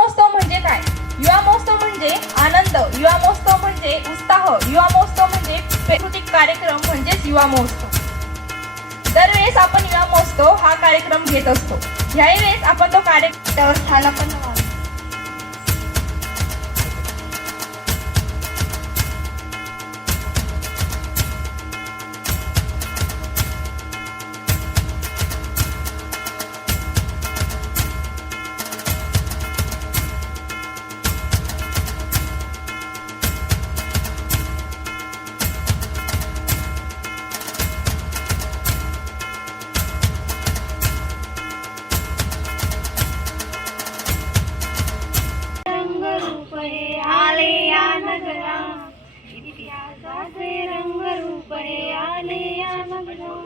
महोत्सव म्हणजे काय? युवा महोत्सव म्हणजे आनंद, युवा महोत्सव म्हणजे उत्साह, युवा महोत्सव म्हणजे सांस्कृतिक कार्यक्रम म्हणजेच युवा महोत्सव. दरवेळेस आपण युवा महोत्सव हा कार्यक्रम घेत असतो. ह्याही वेळेस आपण तो कार्यक्रम स्थानापन्न व्हावा. इतिहासाचे रंगरूप हे आले या नगरा.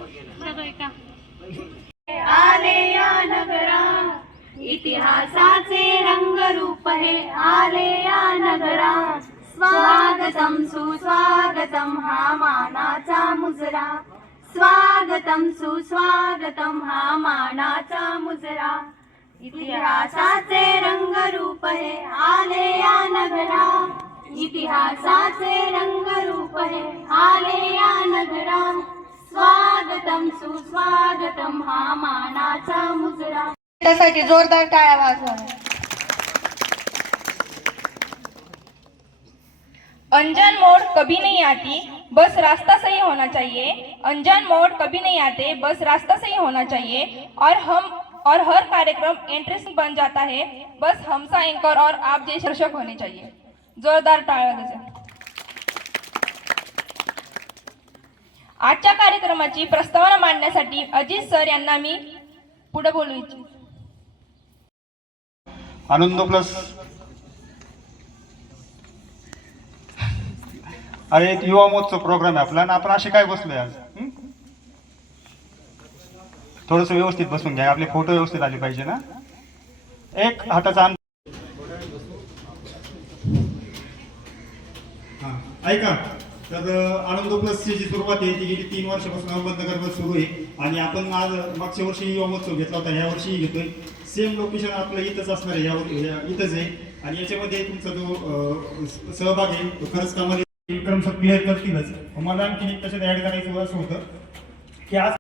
आले या नगरा, इतिहासाचे रंगरूप हे आले या नगरा. स्वागतम सुस्वागतम हा मानाचा मुजरा. स्वागतम सुस्वागतम हा मानाचा मुजरा. इतिहासाचे रंगरूप हे आले या नगरा. इतिहासाचे रंगरूप हे आले या नगरा. स्वागतम सुस्वागतम हा मानाचा मुजरा. त्यासाठी जोरदार टाळ्या वाजवा. अनजान मोड़ कभी नहीं आती, बस रास्ता सही होना चाहिए. अनजान मोड़ कभी नहीं आते, बस रास्ता सही होना चाहिए. और हर कार्यक्रम इंटरेस्टिंग बन जाता है, बस हमसा एंकर और आप जैसे दर्शक होने चाहिए. जोरदार टाळ्या वाजवा. आजच्या कार्यक्रमाची प्रस्तावना मांडण्यासाठी अजित सर यांना मी पुढे बोलू इच्छितो. आनंद प्लस अरे एक युवा महोत्सव प्रोग्राम आहे आपला आणि आपण असे काय बसलोय आज. थोडस व्यवस्थित बसून घ्या, आपले फोटो व्यवस्थित आले पाहिजे ना. एक हाताचा ऐका तर आनंद प्लसची जी सुरुवात आहे ती गेली 3 वर्षापासून अहमदनगरमध्ये सुरू आहे आणि आपण आज मागच्या वर्षी युवा महोत्सव घेतला होता, ह्या वर्षी घेतोय. सेम लोकेशन आपलं इथंच असणार आहे, इथंच आहे. आणि याच्यामध्ये तुमचा जो सहभाग आहे तो खरंच कामाला विक्रम सब क्लिअर करतीलच. मला आणखी एक त्याच्यात ऍड करायचं असं होतं की आज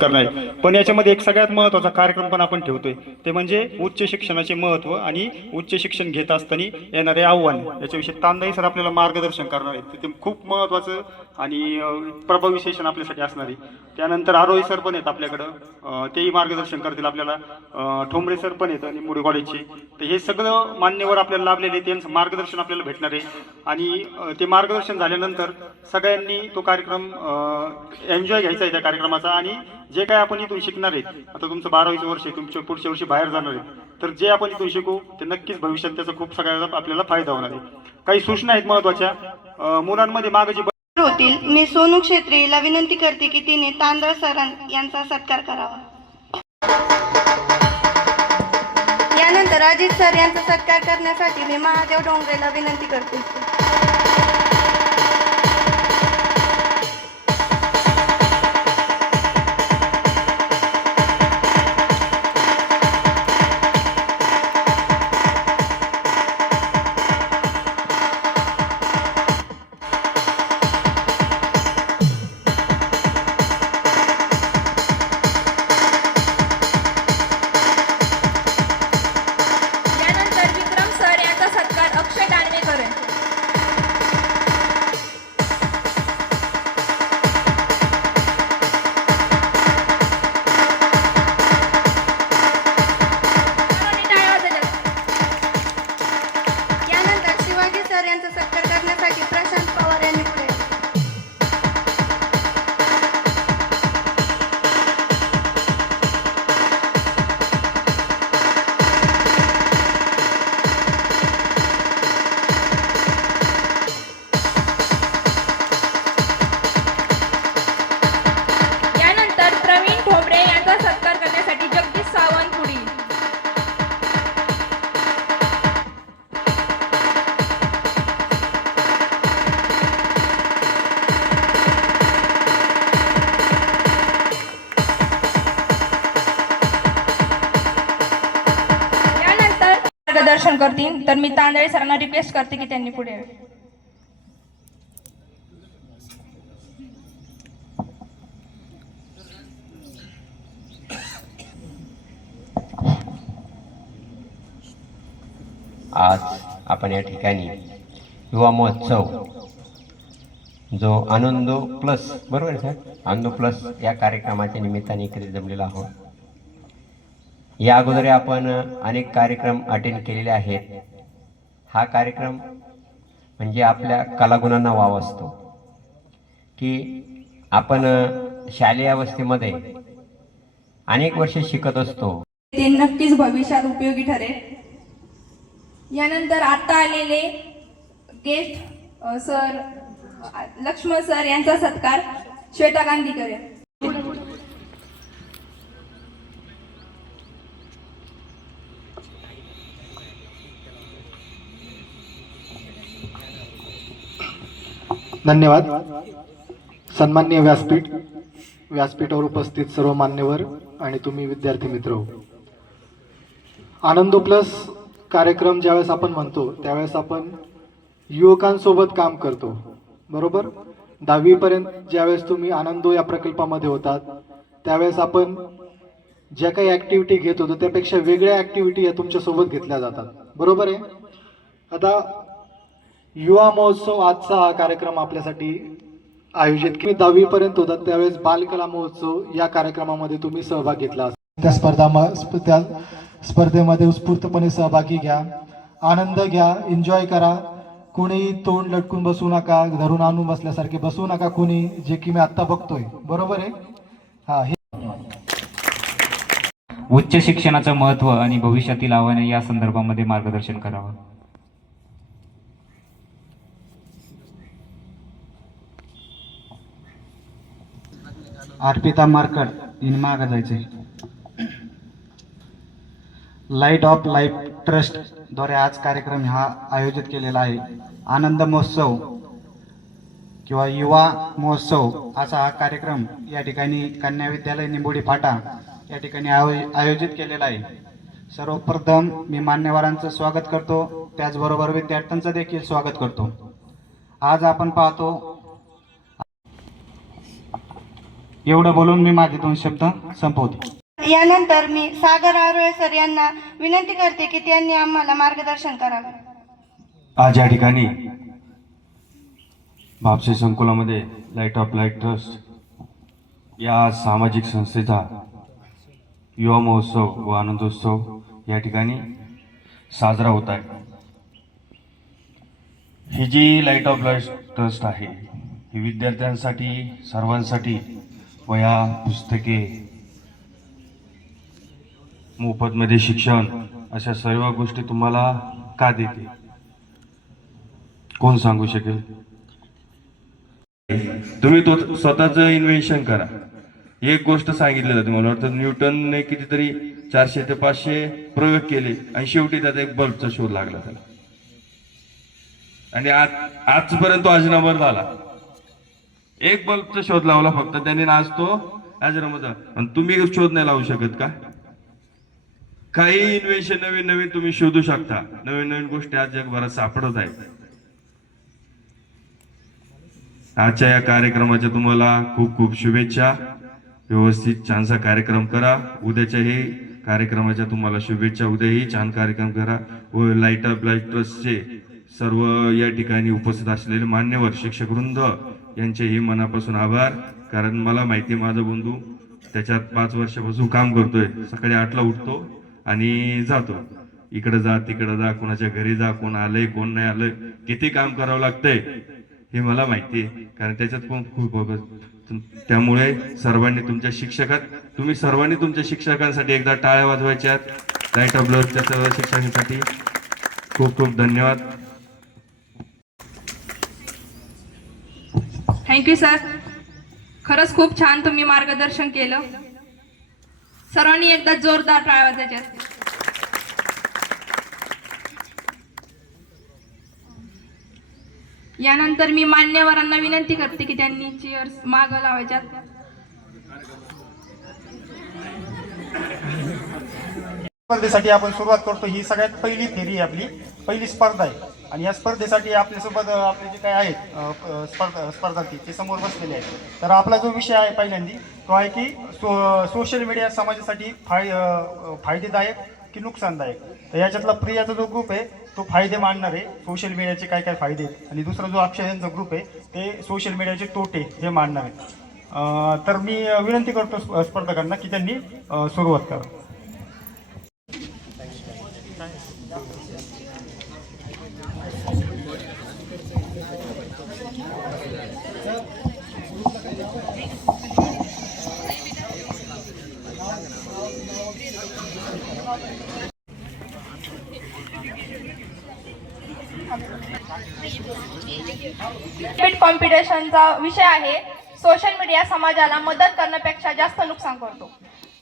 करणार आहे. पण याच्यामध्ये एक सगळ्यात महत्त्वाचा कार्यक्रम पण आपण ठेवतोय, ते म्हणजे उच्च शिक्षणाचे महत्त्व आणि उच्च शिक्षण घेत असताना येणारे आव्हान. याच्याविषयी तांदाई सर आपल्याला मार्गदर्शन करणार आहेत. ते खूप महत्त्वाचं आणि प्रभावी सेशन आपल्यासाठी असणार आहे. त्यानंतर आरोही सर पण आहेत आपल्याकडं, तेही मार्गदर्शन करतील आपल्याला. ठोंबरे सर पण आहेत आणि मुडी कॉलेजचे. तर हे सगळं मान्यवर आपल्याला लाभलेले आहेत, त्यांचं मार्गदर्शन आपल्याला भेटणार आहे. आणि ते मार्गदर्शन झाल्यानंतर सगळ्यांनी तो कार्यक्रम एन्जॉय घ्यायचा आहे त्या कार्यक्रमाचा. आणि जे काय आपण इथून शिकणार आहेत, आता तुमचं 12वीचं वर्ष आहे, तुमच्या पुढच्या वर्षी बाहेर जाणार आहे, तर जे आपण इथून शिकू ते नक्कीच भविष्यात त्याचा खूप सगळ्याला आपल्याला फायदा होणार आहे. काही सूचना आहेत महत्त्वाच्या मुलांमध्ये मागे जी होतील. मी सोनू क्षेत्रीला विनंती करते की तिने तांदळ सर यांचा सत्कार करावा. यानंतर अजित सर यांचा सत्कार करण्यासाठी मी महादेव डोंगरेला विनंती करते. मार्गदर्शन करतील, तर मी तांदळे सरांना रिक्वेस्ट करते की त्यांनी पुढे यावे. आज आपण या ठिकाणी युवा महोत्सव जो आनंदो प्लस, बरोबर आहे सर, आनंदो प्लस या कार्यक्रमाच्या निमित्ताने इकडे जमलेलो आहोत. या अगोदर आपण अनेक कार्यक्रम अटेंड केलेले आहेत. हा कार्यक्रम म्हणजे आपल्या कलागुणांना वाव असतो की आपण शालेय अवस्थेमध्ये अनेक वर्षे शिकत असतो. ते नक्कीच भविष्यात उपयोगी ठरेल. यानंतर आता आलेले गेस्ट सर लक्ष्मण सर यांचा सत्कार श्वेता गांधी करेल. धन्यवाद. सन्माननीय व्यासपीठावर उपस्थित सर्व मान्यवर आणि तुम्ही विद्यार्थी मित्र, आनंदो प्लस कार्यक्रम ज्यावेळेस आपण म्हणतो त्यावेळेस आपण युवकांसोबत काम करतो, बरोबर. 10वी पर्यंत ज्यावेळेस तुम्ही आनंदो या प्रकल्पामध्ये होतात त्यावेळेस आपण ज्या काही ॲक्टिव्हिटी घेत होतो त्यापेक्षा वेगळ्या ॲक्टिव्हिटी या तुमच्यासोबत घेतल्या जातात, बरोबर आहे. आता युवा महोत्सव आजचा हा कार्यक्रम आपल्यासाठी आयोजित की 10वी पर्यंत होता त्यावेळेस बालकला महोत्सव या कार्यक्रमामध्ये तुम्ही सहभाग घेतला असेल. त्या स्पर्धेमध्ये उत्स्फूर्तपणे सहभागी घ्या, आनंद घ्या, एन्जॉय करा. कोणीही तोंड लटकून बसू नका, धरून आणून बसल्यासारखे बसू नका कोणी, जे की मी आत्ता बघतोय, बरोबर आहे. हा, हे उच्च शिक्षणाचं महत्त्व आणि भविष्यातील आव्हाने या संदर्भामध्ये मार्गदर्शन करावं. अर्पिता मार्कड इन मागं जायचे. लाईट ऑफ लाईफ ट्रस्ट द्वारे आज कार्यक्रम हा आयोजित केलेला आहे. आनंद महोत्सव किंवा युवा महोत्सव असा हा कार्यक्रम या ठिकाणी कन्या विद्यालय निंबोडी फाटा या ठिकाणी आयोजित केलेला आहे. सर्वप्रथम मी मान्यवरांचं स्वागत करतो, त्याचबरोबर विद्यार्थ्यांचं देखील स्वागत करतो. आज आपण पाहतो, एवढं बोलून मी माझे 2 शब्द संपवतो. यानंतर मी सागर आरोळे सर यांना विनंती करते की त्यांनी आम्हाला मार्गदर्शन करावे. आज या ठिकाणी भापसे संकुलामध्ये लाईट ऑफ लाईफ ट्रस्ट या सामाजिक संस्थेचा युवा महोत्सव व आनंदोत्सव या ठिकाणी साजरा होत आहे. ही जी लाईट ऑफ लाईफ ट्रस्ट आहे ही विद्यार्थ्यांसाठी, सर्वांसाठी वह्या, पुस्तके, मोफतमध्ये शिक्षण अशा सर्व गोष्टी तुम्हाला का देते, कोण सांगू शकेल. तुम्ही तो स्वतःचं इन्व्हेन्शन करा. एक गोष्ट सांगितली जाते, मला वाटतं न्यूटनने कितीतरी 400 ते 500 प्रयोग केले आणि शेवटी त्याचा एक बल्बचा शोध लागला त्याला. आणि आजपर्यंत तो अजनबर झाला. एक बल्बचा शोध लावला फक्त त्याने, आज तो अजनबर. आणि तुम्ही शोध नाही लावू शकत का? काही इन्व्हेन्शन नवीन नवीन तुम्ही शोधू शकता. नवीन नवीन गोष्टी आज जगभरात सापडत आहेत. आजच्या या कार्यक्रमाच्या तुम्हाला खूप खूप शुभेच्छा. व्यवस्थित छानसा कार्यक्रम करा. उद्याच्या हे कार्यक्रमाच्या तुम्हाला शुभेच्छा. उद्याही छान कार्यक्रम करा. व लाईट ऑफ लाईफ ट्रस्टचे सर्व या ठिकाणी उपस्थित असलेले मान्यवर, शिक्षकवृंद यांचेही मनापासून आभार. कारण मला माहिती आहे माझा बंधू त्याच्यात 5 वर्षापासून काम करतोय. सकाळी 8ला उठतो आणि जातो. इकडे जा, तिकडे जा, कोणाच्या घरी जा, कोण आलंय कोण नाही आलंय, किती काम करावं लागतंय हे मला माहिती आहे. कारण त्याच्यात पण खूप. त्यामुळे सर्वांनी तुम्ही सर्वांनी तुमच्या शिक्षकांसाठी एकदा टाळ्या वाजवायच्या. लाईट ऑफ लाईफच्या सर्व शिक्षकांसाठी खूप खूप धन्यवाद. Thank you sir. खरंच खूप छान तुम्ही मार्गदर्शन केलं. सर्वांनी एकदा जोरदार टाळ्या वाजवायच्या. यानंतर मी मान्यवरांना विनंती करते की त्यांनी चेअर्स मागं लावायच्यात. स्पर्धेसाठी आपण सुरुवात करतो. ही सगळ्यात पहिली फेरी आहे, आपली पहिली स्पर्धा आहे. आणि या स्पर्धेसाठी आपल्यासोबत आपले जे काय आहेत स्पर्धार्थी ते समोर बसलेले आहेत. तर आपला जो विषय आहे पहिल्यांदी तो आहे की सोशल मीडिया समाजासाठी फायदेदायक की नुकसानदायक. तर याच्यातला प्रियाचा जो ग्रुप आहे तो फायदे मांडणार आहे, सोशल मीडियाचे काय काय फायदे आहेत. आणि दुसरा जो अक्षय यांचा ग्रुप आहे ते सोशल मीडियाचे तोटे हे मांडणार आहेत. तर मी विनंती करतो स्पर्धकांना की त्यांनी सुरुवात करा. कॉम्पिटिशनचा विषय आहे सोशल मीडिया समाजाला मदत करण्यापेक्षा जास्त नुकसान करतो.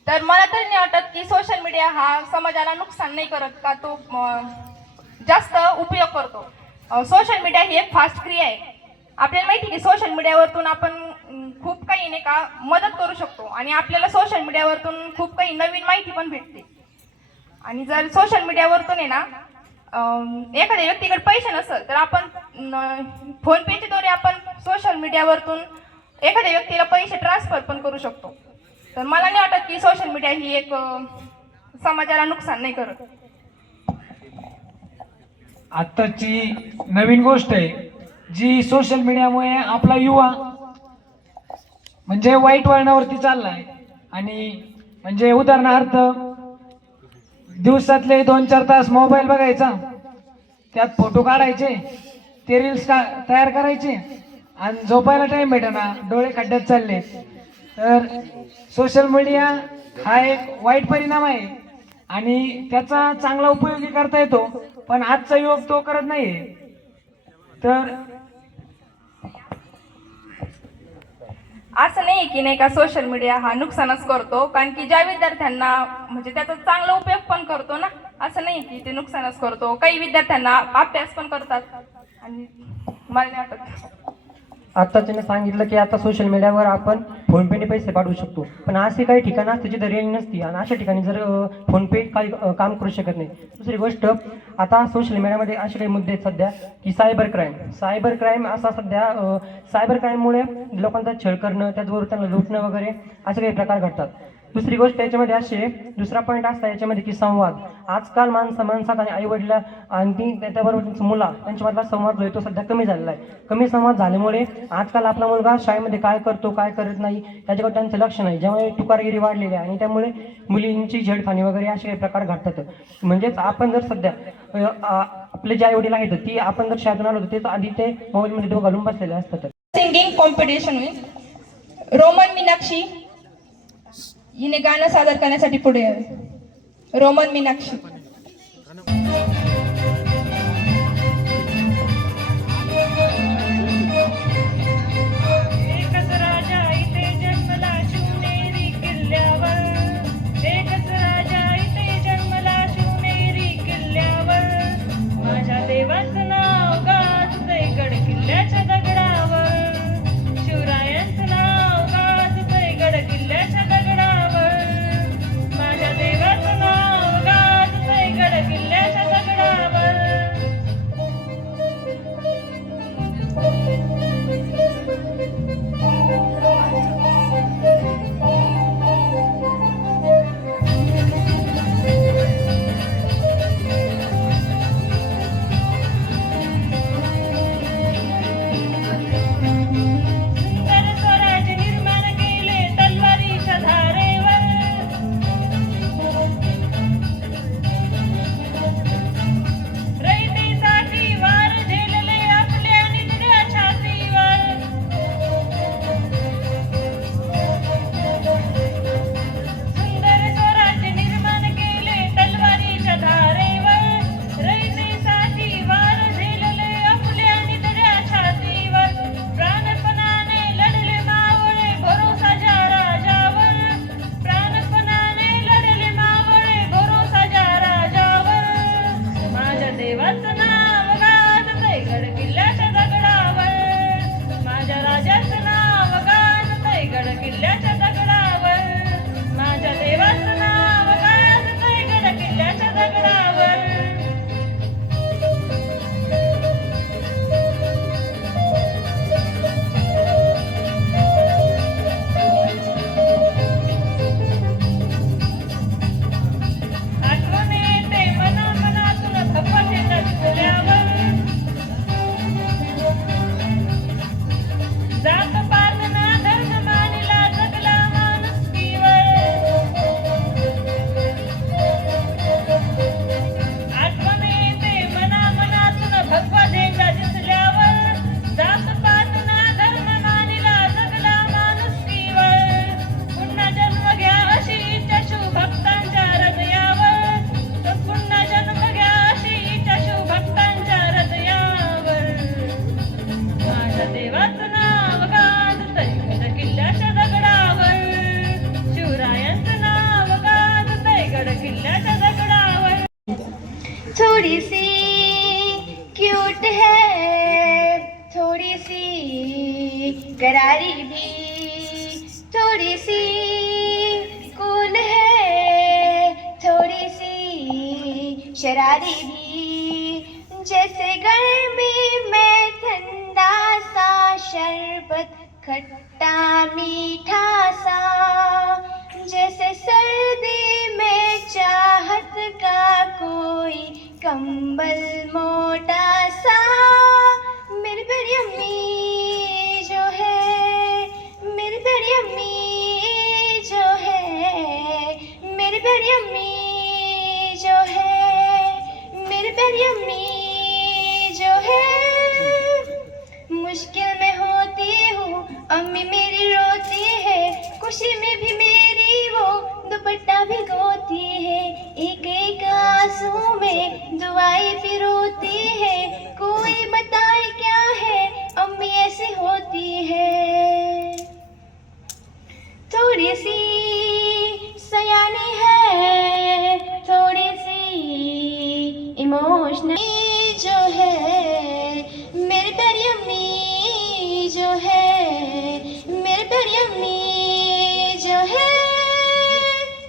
तर मला तरी नाही वाटत की सोशल मीडिया हा समाजाला नुकसान नाही करत का तो जास्त उपयोग करतो. सोशल मीडिया ही एक फास्ट क्रिया आहे. आपल्याला माहिती आहे की सोशल मीडियावरतून आपण खूप काही नाही का मदत करू शकतो आणि आपल्याला सोशल मीडियावरतून खूप काही नवीन माहिती पण भेटते. आणि जर सोशल मीडियावरतून आहे ना एखाद्या व्यक्तीकडे पैसे नसेल तर आपण फोन पेच्या द्वारे आपण सोशल मीडियावरतून एखाद्या व्यक्तीला पैसे ट्रान्सफर पण करू शकतो. तर मला नाही वाटत की सोशल मीडिया ही एक समाजाला नुकसान नाही करत. आत्ताची नवीन गोष्ट आहे जी सोशल मीडियामुळे आपला युवा म्हणजे वाईट वळणावरती चाललाय. आणि म्हणजे उदाहरणार्थ दिवसातले 2-4 तास मोबाईल बघायचा, त्यात फोटो काढायचे, ते रील्स तयार करायचे आणि झोपायला टाइम भेटेना, डोळे खड्ड्यात चालले. तर सोशल मीडिया हा एक वाईट परिणाम आहे आणि त्याचा चांगला उपयोगी करता येतो, पण आजचा युवक तो करत नाहीये. तर असं नाही की नाही का सोशल मीडिया हा नुकसानच करतो, कारण की ज्या विद्यार्थ्यांना म्हणजे त्याचा चांगला उपयोग पण करतो ना, असं नाही की ते नुकसानच करतो. काही विद्यार्थ्यांना अभ्यास पण करतात आणि मला नाही वाटत. आता त्याने सांगितलं की आता सोशल मीडियावर आपण फोनपेने पैसे पाठवू शकतो, पण असे काही ठिकाणं असते जिथे रेंज नसती आणि अशा ठिकाणी जर फोनपे काही काम करू शकत नाही. दुसरी गोष्ट, आता सोशल मीडियामध्ये असे काही मुद्दे आहेत सध्या की सायबर क्राईम असा सध्या सायबर क्राईममुळे लोकांचा छळ करणं, त्याचबरोबर त्यांना लुटणं वगैरे असे काही प्रकार घडतात. दुसरी गोष्ट याच्यामध्ये अशी आहे, दुसरा पॉईंट असता याच्यामध्ये की संवाद. आजकाल माणसात आणि आईवडिला आणि त्याच्याबरोबर त्यांचं मुला त्यांच्यामधला संवाद जो आहे तो सध्या कमी झालेला आहे. कमी संवाद झाल्यामुळे आजकाल आपला मुलगा शाळेमध्ये काय करतो काय करत नाही त्याच्याकडे त्यांचं लक्ष नाही, ज्यामुळे तुकारगिरी वाढलेली आहे आणि त्यामुळे मुलींची छेडखानी वगैरे असे काही प्रकार घडतात. म्हणजेच आपण जर सध्या आपले जे आईवडील आहेत ती आपण जर शाळेतून आलो होतो ते आधी ते मोबाईलमध्ये डोकं घालून बसलेले असतात. Singing competition with Roman Meenakshi हिने गाणं सादर करण्यासाठी पुढे आहे. रोमन मीनाक्षी. एकच राजा इथे जन्मला शिवनेरी किल्ल्यावर, एकच राजा इथे जन्मला शिवनेरी किल्ल्यावर. माझ्या देवाचं नाव गाजतंय गड किल्ल्याच्या दगडावर, शिवरायांचं नाव गाजतंय गड किल्ल्याच्या दगडावर. माझ्या देवाचं नाव गाजतंय है थोड़ी सी करारी भी, थोड़ी सी कूल है, थोड़ी सी शरारी भी, जैसे गर्मी में ठंडा सा शरबत खट्टा मीठा सा, जैसे सर्दी में चाहत का कोई कंबल मोटा सा। मेरी बड़ी अम्मी जो है, मेरी बड़ी अम्मी जो है, मेरी बड़ी अम्मी जो है, मेरी बड़ी अम्मी जो है। मुश्किल में होती हूँ अम्मी मेरी रोती है, खुशी में भी मेरी वो दुपट्टा भिगोती है, एक एक आंसू में दुआएं पिरोती है, कोई बताए क्या है अम्मी ऐसी होती है। थोड़ी सी सयानी है, थोड़ी सी इमोशनल जो है, मेरी प्यारी अम्मी जो है, मेरी प्यारी अम्मी जो है।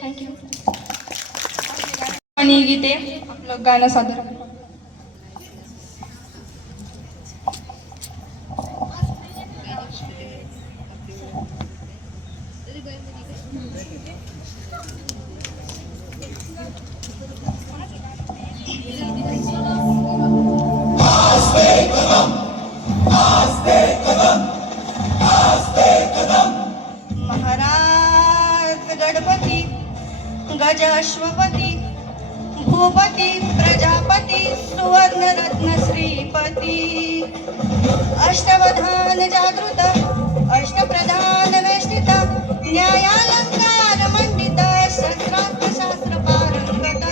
थँक्यू. आणि गीते आपलं गाणं सादर करू. महाराज गणपती गजाश्वपती भूपती प्रजापती सुवर्ण रत्न श्रीपती अष्टवधान जागृत अष्टप्रधान वेष्टित न्यायालंकार मंडित शस्त्रास्त्र शास्त्र पारंगत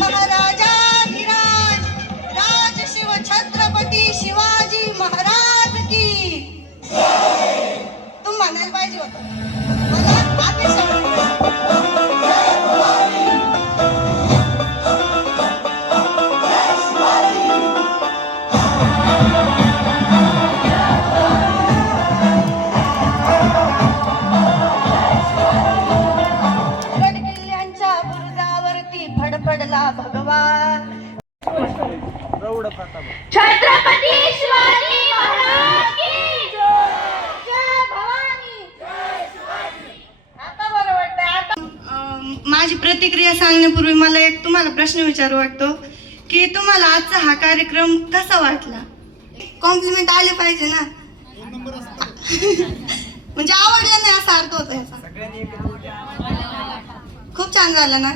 महाराजाधिराज राज शिव छत्रपती शिवाजी महाराज की तू म्हणायला पाहिजे होतं. मला अतिशय गडकिल्ल्यांच्या बुरुजावरती फडफडला भगवान छत्रपती शिवाजी महाराज की जय भवानी. आता बरं वाटतंय. आता माझी प्रतिक्रिया सांगण्यापूर्वी मला एक तुम्हाला प्रश्न विचारू वाटतो की तुम्हाला आजचा हा कार्यक्रम कसा वाटला. कॉम्प्लिमेंट आले पाहिजे ना. म्हणजे आवडला नाही असा अर्थ होता याचा. खूप छान झालं ना.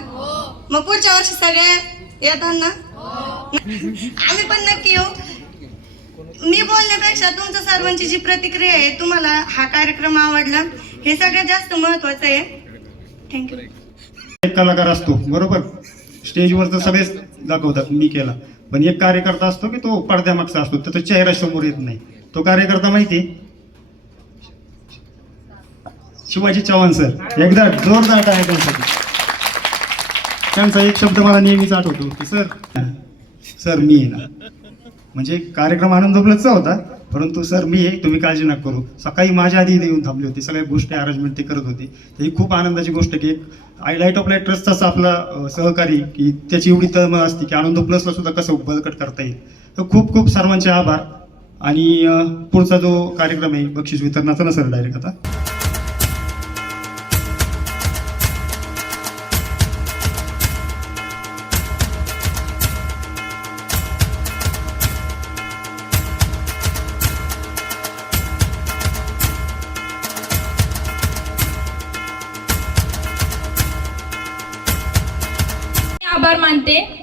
मग पुढच्या वर्षी सगळे येतात ना. आम्ही पण नक्की येऊ. मी बोलण्यापेक्षा तुमच्या सर्वांची जी प्रतिक्रिया आहे, तुम्हाला हा कार्यक्रम आवडला हे सगळ्यात जास्त महत्वाचं आहे. थँक्यू. एक कलाकार असतो बरोबर, स्टेजवर तर सगळेच दाखवतात मी केला, पण एक कार्यकर्ता असतो की तो पडद्यामागचा असतो, त्याचा चेहरा समोर येत नाही. तो कार्यकर्ता माहिती शिवाजी चव्हाण सर. एकदा जोरदार टाळ्या त्यांच्यासाठी. त्यांचा एक शब्द मला नेहमीच आठवतो की सर मी आहे ना. म्हणजे कार्यक्रम आनंद प्लसचा होता, परंतु सर मी आहे, तुम्ही काळजी नका करू. सकाळी माझ्या आधी येऊन थांबले होते, सगळ्या गोष्टी अरेंजमेंट ते करत होते. ही खूप आनंदाची गोष्ट की एक लाईट ऑफ लाईट ट्रस्टचाच आपला सहकारी की त्याची एवढी तळमळ असते की आनंद प्लसला सुद्धा कसं बळकट करता येईल. तर खूप खूप सर्वांचे आभार. आणि पुढचा जो कार्यक्रम आहे बक्षीस वितरणाचा ना सर डायरेक्ट आता आभार मानते.